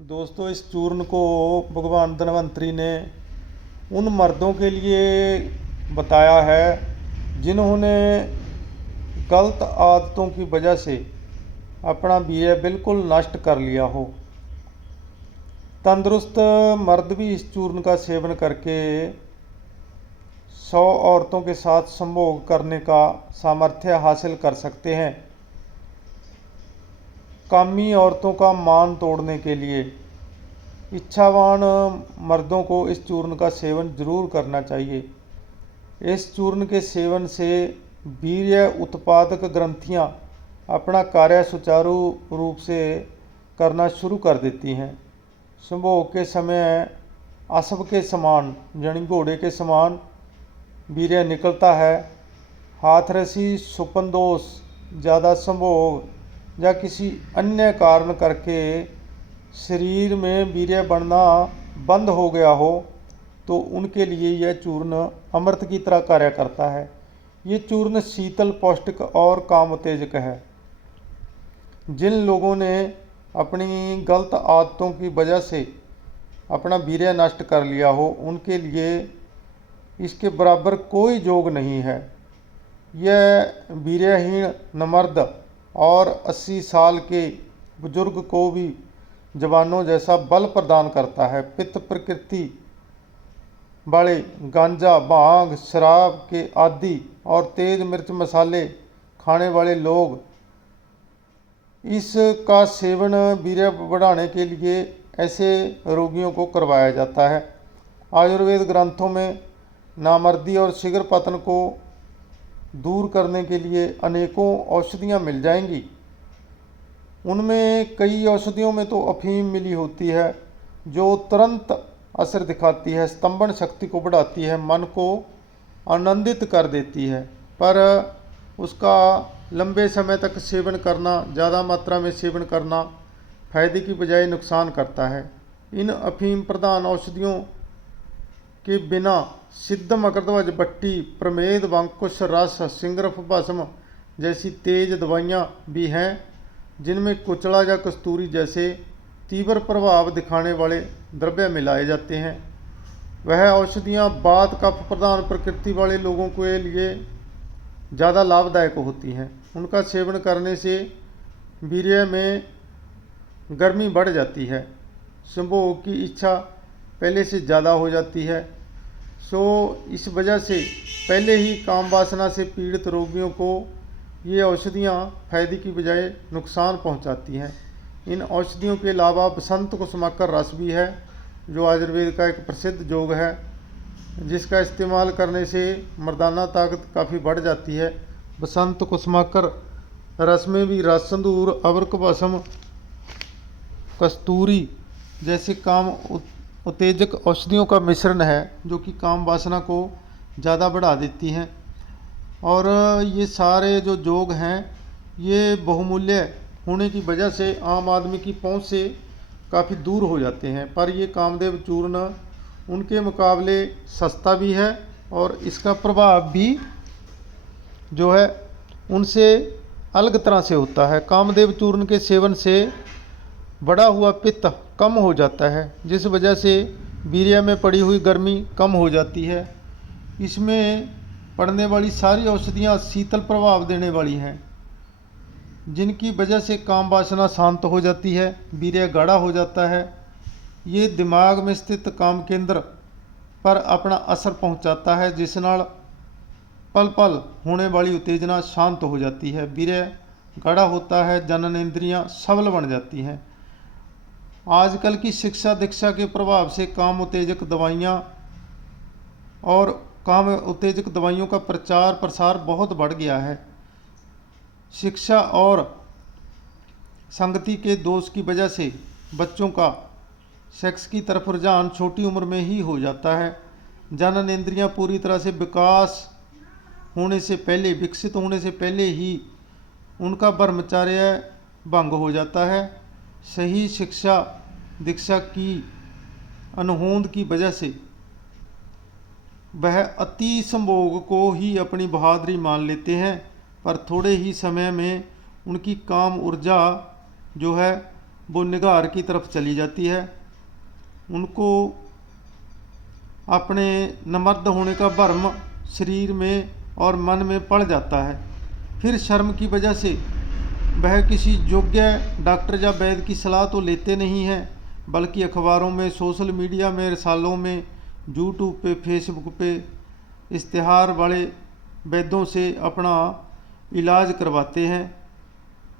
दोस्तों, इस चूर्ण को भगवान धन्वंतरी ने उन मर्दों के लिए बताया है जिन्होंने गलत आदतों की वजह से अपना वीर्य बिल्कुल नष्ट कर लिया हो। तंदुरुस्त मर्द भी इस चूर्ण का सेवन करके 100 औरतों के साथ संभोग करने का सामर्थ्य हासिल कर सकते हैं। कामी औरतों का मान तोड़ने के लिए इच्छावान मर्दों को इस चूर्ण का सेवन जरूर करना चाहिए। इस चूर्ण के सेवन से वीर्य उत्पादक ग्रंथियां अपना कार्य सुचारू रूप से करना शुरू कर देती हैं। संभोग के समय अश्व के समान यानी घोड़े के समान वीर्य निकलता है। हाथरसी, सुपनदोष, ज़्यादा संभोग या किसी अन्य कारण करके शरीर में वीर्य बढ़ना बंद हो गया हो तो उनके लिए यह चूर्ण अमृत की तरह कार्य करता है। ये चूर्ण शीतल, पौष्टिक और काम उत्तेजक है। जिन लोगों ने अपनी गलत आदतों की वजह से अपना वीर्य नष्ट कर लिया हो उनके लिए इसके बराबर कोई योग नहीं है। यह वीर्यहीन नमर्द और 80 साल के बुजुर्ग को भी जवानों जैसा बल प्रदान करता है। पित्त प्रकृति वाले गांजा, भांग, शराब के आदि और तेज मिर्च मसाले खाने वाले लोग इसका सेवन वीर्य बढ़ाने के लिए ऐसे रोगियों को करवाया जाता है। आयुर्वेद ग्रंथों में नामर्दी और शीघ्र पतन को दूर करने के लिए अनेकों औषधियाँ मिल जाएंगी। उनमें कई औषधियों में तो अफीम मिली होती है जो तुरंत असर दिखाती है, स्तंभन शक्ति को बढ़ाती है, मन को आनंदित कर देती है, पर उसका लंबे समय तक सेवन करना, ज़्यादा मात्रा में सेवन करना फायदे की बजाय नुकसान करता है। इन अफीम प्रधान औषधियों के बिना सिद्ध, मकरध्वज, बट्टी, प्रमेद, वंकुश रस, सिंगरफ भस्म जैसी तेज दवाइयाँ भी हैं जिनमें कुचला या कस्तूरी जैसे तीव्र प्रभाव दिखाने वाले द्रव्य मिलाए जाते हैं। वह औषधियाँ वात कफ प्रधान प्रकृति वाले लोगों के लिए ज़्यादा लाभदायक होती हैं। उनका सेवन करने से वीर्य में गर्मी बढ़ जाती है, संभोग की इच्छा पहले से ज़्यादा हो जाती है। इस वजह से पहले ही काम वासना से पीड़ित रोगियों को ये औषधियाँ फायदे की बजाय नुकसान पहुंचाती हैं। इन औषधियों के अलावा बसंत कुसुमाकर रस भी है जो आयुर्वेद का एक प्रसिद्ध योग है, जिसका इस्तेमाल करने से मर्दाना ताकत काफ़ी बढ़ जाती है। बसंत कुसुमाकर रस में भी रस, संदूर, अबरक भस्म, कस्तूरी जैसे काम उत्तेजक औषधियों का मिश्रण है जो कि काम वासना को ज़्यादा बढ़ा देती हैं। और ये सारे जो योग हैं ये बहुमूल्य होने की वजह से आम आदमी की पहुंच से काफ़ी दूर हो जाते हैं, पर ये कामदेव चूर्ण उनके मुकाबले सस्ता भी है और इसका प्रभाव भी जो है उनसे अलग तरह से होता है। कामदेव चूर्ण के सेवन से बढ़ा हुआ पित्त कम हो जाता है, जिस वजह से वीर्य में पड़ी हुई गर्मी कम हो जाती है। इसमें पड़ने वाली सारी औषधियाँ शीतल प्रभाव देने वाली हैं, जिनकी वजह से काम वासना शांत हो जाती है, वीर्य गाढ़ा हो जाता है। ये दिमाग में स्थित काम केंद्र पर अपना असर पहुंचाता है, जिस नाल पल पल होने वाली उत्तेजना शांत हो जाती है, वीर्य गाढ़ा होता है, जनन इंद्रियां सबल बन जाती हैं। आजकल की शिक्षा दीक्षा के प्रभाव से काम उत्तेजक दवाइयाँ और काम उत्तेजक दवाइयों का प्रचार प्रसार बहुत बढ़ गया है। शिक्षा और संगति के दोष की वजह से बच्चों का सेक्स की तरफ रुझान छोटी उम्र में ही हो जाता है। जनन इंद्रियां पूरी तरह से विकसित होने से पहले ही उनका ब्रह्मचर्य भंग हो जाता है। सही शिक्षा दीक्षा की अनहोंद की वजह से वह अति संभोग को ही अपनी बहादुरी मान लेते हैं, पर थोड़े ही समय में उनकी काम ऊर्जा जो है वो निगार की तरफ चली जाती है। उनको अपने नमर्द होने का भ्रम शरीर में और मन में पड़ जाता है। फिर शर्म की वजह से वह किसी योग्य डॉक्टर या वैद्य की सलाह तो लेते नहीं हैं, बल्कि अखबारों में, सोशल मीडिया में, रसालों में, यूट्यूब पे, फेसबुक पे इश्तिहार वाले वैद्यों से अपना इलाज करवाते हैं।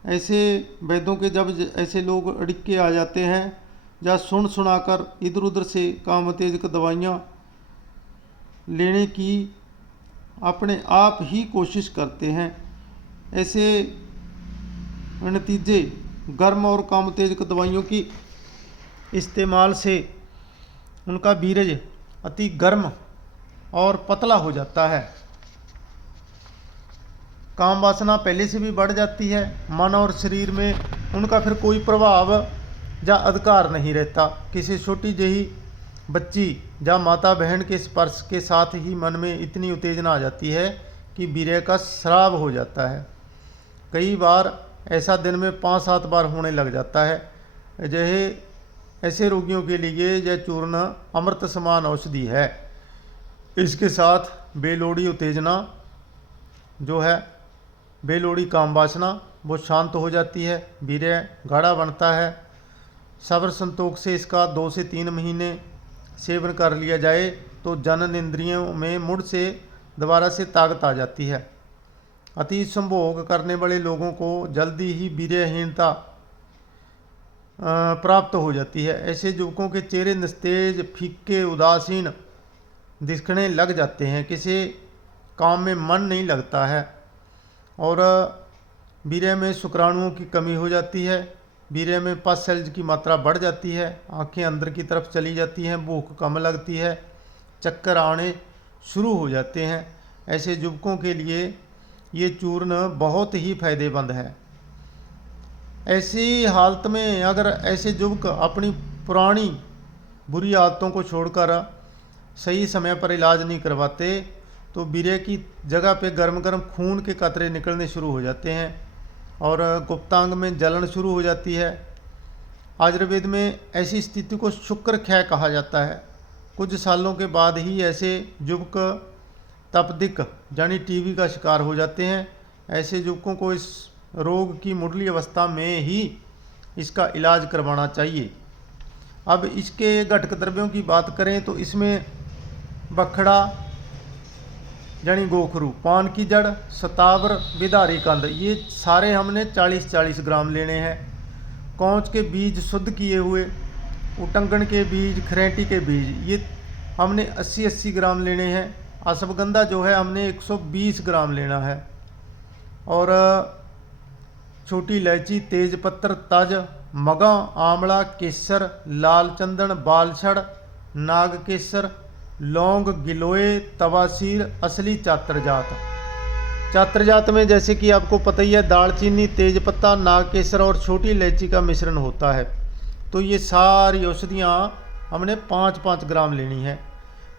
ऐसे वैद्यों के जब ऐसे लोग अड़िक्के आ जाते हैं या सुनाकर इधर उधर से काम उत्तेजक दवाइयाँ लेने की अपने आप ही कोशिश करते हैं, ऐसे नतीजे गर्म और काम उत्तेजक दवाइयों की इस्तेमाल से उनका वीर्य अति गर्म और पतला हो जाता है। काम वासना पहले से भी बढ़ जाती है। मन और शरीर में उनका फिर कोई प्रभाव या अधिकार नहीं रहता। किसी छोटी जही बच्ची या माता बहन के स्पर्श के साथ ही मन में इतनी उत्तेजना आ जाती है कि वीर्य का स्राव हो जाता है। कई बार ऐसा दिन में 5-7 बार होने लग जाता है। ऐसे रोगियों के लिए यह चूर्ण अमृत समान औषधि है। इसके साथ बेलोड़ी उत्तेजना जो है, बेलोड़ी काम वासना वो शांत हो जाती है, वीर्य गाढ़ा बनता है। सब्र संतोष से इसका 2 से 3 महीने सेवन कर लिया जाए तो जनन इंद्रियों में मुड़ से दोबारा से ताकत आ जाती है। अति संभोग करने वाले लोगों को जल्दी ही वीर्यहीनता प्राप्त हो जाती है। ऐसे युवकों के चेहरे निस्तेज, फीके, उदासीन दिखने लग जाते हैं। किसी काम में मन नहीं लगता है और वीर्य में शुक्राणुओं की कमी हो जाती है। वीर्य में पस सेल्स की मात्रा बढ़ जाती है। आंखें अंदर की तरफ चली जाती हैं, भूख कम लगती है, चक्कर आने शुरू हो जाते हैं। ऐसे युवकों के लिए ये चूर्ण बहुत ही फायदेमंद है। ऐसी हालत में अगर ऐसे युवक अपनी पुरानी बुरी आदतों को छोड़कर सही समय पर इलाज नहीं करवाते तो वीर्य की जगह पे गर्म गर्म खून के कतरे निकलने शुरू हो जाते हैं और गुप्तांग में जलन शुरू हो जाती है। आयुर्वेद में ऐसी स्थिति को शुक्र क्षय कहा जाता है। कुछ सालों के बाद ही ऐसे युवक तपदिक यानी टीबी का शिकार हो जाते हैं। ऐसे युवकों को इस रोग की मुढ़ली अवस्था में ही इसका इलाज करवाना चाहिए। अब इसके घटक द्रव्यों की बात करें तो इसमें बखड़ा यानी गोखरू, पान की जड़, सतावर, बिदारी कंद, ये सारे हमने 40-40 ग्राम लेने हैं। कौच के बीज शुद्ध किए हुए, उटंगन के बीज, खरेटी के बीज, ये हमने 80-80 ग्राम लेने हैं। अश्वगंधा जो है हमने 120 ग्राम लेना है। और छोटी इलायची, तेज पत्तर, तज, मगा, आंवला, केसर, लाल चंदन, बालछड़, नाग केसर, लौंग, गिलोय, तवासीर, असली चात्रजात में जैसे कि आपको पता ही है दालचीनी, तेजपत्ता, नागकेसर और छोटी इलायची का मिश्रण होता है। तो ये सारी औषधियाँ हमने 5-5 ग्राम लेनी है।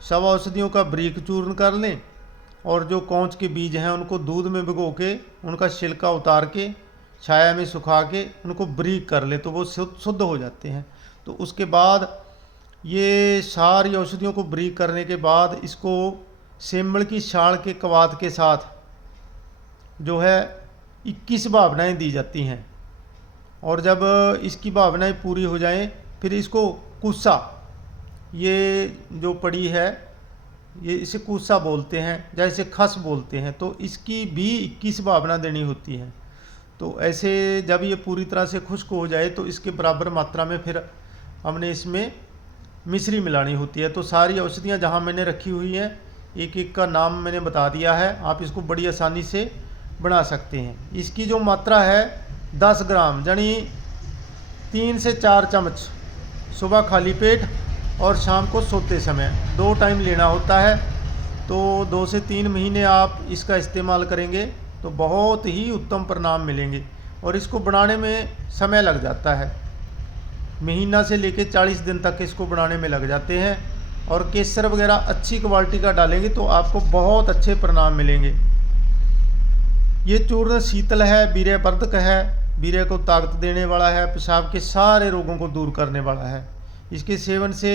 सब औषधियों का बारीक चूर्ण कर लें और जो कौच के बीज हैं उनको दूध में भिगो के उनका छिलका उतार के छाया में सुखा के उनको बारीक कर ले तो वो शुद्ध हो जाते हैं। तो उसके बाद ये सारी औषधियों को बारीक करने के बाद इसको सेमल की छाल के कवात के साथ जो है 21 भावनाएँ दी जाती हैं। और जब इसकी भावनाएँ पूरी हो जाएं फिर इसको कुस्सा, ये जो पड़ी है ये इसे कुस्सा बोलते हैं, जैसे खस बोलते हैं, तो इसकी भी 21 भावना देनी होती है। तो ऐसे जब ये पूरी तरह से खुश्क हो जाए तो इसके बराबर मात्रा में फिर हमने इसमें मिश्री मिलानी होती है। तो सारी औषधियाँ जहाँ मैंने रखी हुई हैं एक एक का नाम मैंने बता दिया है, आप इसको बड़ी आसानी से बना सकते हैं। इसकी जो मात्रा है 10 ग्राम यानी 3 से 4 चम्मच सुबह खाली पेट और शाम को सोते समय 2 टाइम लेना होता है। तो 2 से 3 महीने आप इसका इस्तेमाल करेंगे तो बहुत ही उत्तम परिणाम मिलेंगे। और इसको बनाने में समय लग जाता है, महीना से लेके 40 दिन तक इसको बनाने में लग जाते हैं। और केसर वगैरह अच्छी क्वालिटी का डालेंगे तो आपको बहुत अच्छे परिणाम मिलेंगे। ये चूर्ण शीतल है, वीर्यवर्धक है, वीर्य को ताकत देने वाला है, पेशाब के सारे रोगों को दूर करने वाला है। इसके सेवन से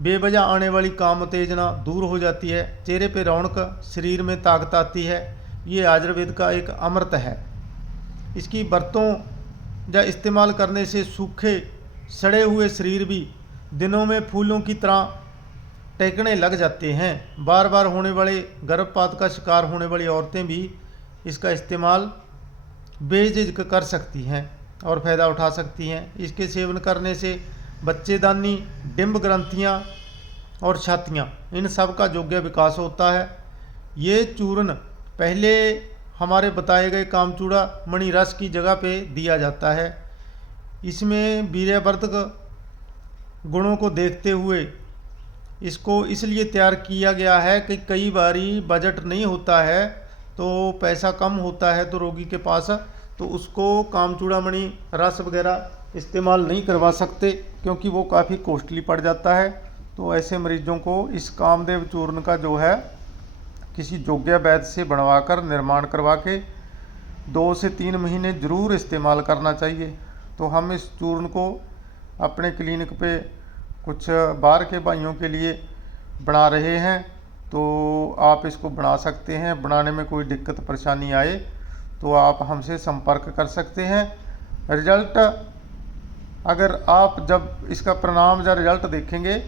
बेवजह आने वाली काम उत्तेजना दूर हो जाती है, चेहरे पे रौनक, शरीर में ताकत आती है। ये आयुर्वेद का एक अमृत है। इसकी बरतों या इस्तेमाल करने से सूखे सड़े हुए शरीर भी दिनों में फूलों की तरह टेकने लग जाते हैं। बार बार होने वाले गर्भपात का शिकार होने वाली औरतें भी इसका इस्तेमाल बेझिझक कर सकती हैं और फ़ायदा उठा सकती हैं। इसके सेवन करने से बच्चेदानी, डिंब ग्रंथियाँ और छातियाँ, इन सब का योग्य विकास होता है। ये चूर्ण पहले हमारे बताए गए कामचूड़ा मणि रस की जगह पे दिया जाता है। इसमें वीर्यवर्धक गुणों को देखते हुए इसको इसलिए तैयार किया गया है कि कई बारी बजट नहीं होता है, तो पैसा कम होता है तो रोगी के पास, तो उसको कामचूड़ामणि रस वगैरह इस्तेमाल नहीं करवा सकते क्योंकि वो काफ़ी कॉस्टली पड़ जाता है। तो ऐसे मरीजों को इस कामदेव चूर्ण का जो है किसी योग्य वैद्य से बनवाकर निर्माण करवा के 2 से 3 महीने ज़रूर इस्तेमाल करना चाहिए। तो हम इस चूर्ण को अपने क्लिनिक पे कुछ बाहर के भाइयों के लिए बना रहे हैं, तो आप इसको बना सकते हैं। बनाने में कोई दिक्कत परेशानी आए तो आप हमसे संपर्क कर सकते हैं। रिजल्ट अगर आप जब इसका परिणाम या रिजल्ट देखेंगे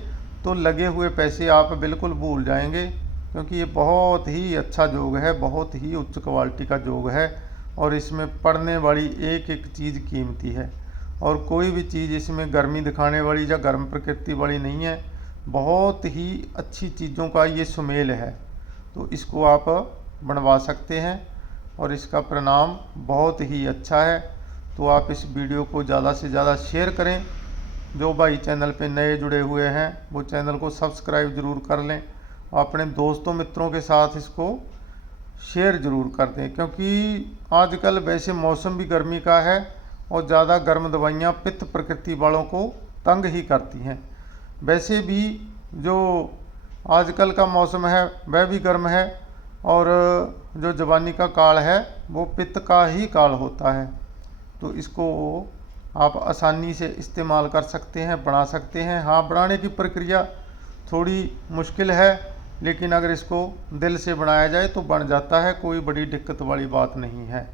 तो लगे हुए पैसे आप बिल्कुल भूल जाएंगे, क्योंकि ये बहुत ही अच्छा योग है, बहुत ही उच्च क्वालिटी का योग है और इसमें पड़ने वाली एक एक चीज़ कीमती है और कोई भी चीज़ इसमें गर्मी दिखाने वाली या गर्म प्रकृति वाली नहीं है। बहुत ही अच्छी चीज़ों का ये सुमेल है, तो इसको आप बनवा सकते हैं और इसका परिणाम बहुत ही अच्छा है। तो आप इस वीडियो को ज़्यादा से ज़्यादा शेयर करें। जो भाई चैनल पे नए जुड़े हुए हैं वो चैनल को सब्सक्राइब ज़रूर कर लें और अपने दोस्तों मित्रों के साथ इसको शेयर ज़रूर कर दें, क्योंकि आजकल वैसे मौसम भी गर्मी का है और ज़्यादा गर्म दवाइयाँ पित्त प्रकृति वालों को तंग ही करती हैं। वैसे भी जो आजकल का मौसम है वह भी गर्म है और जो जवानी का काल है वो पित्त का ही काल होता है। तो इसको आप आसानी से इस्तेमाल कर सकते हैं, बना सकते हैं। हाँ, बनाने की प्रक्रिया थोड़ी मुश्किल है, लेकिन अगर इसको दिल से बनाया जाए तो बन जाता है, कोई बड़ी दिक्कत वाली बात नहीं है।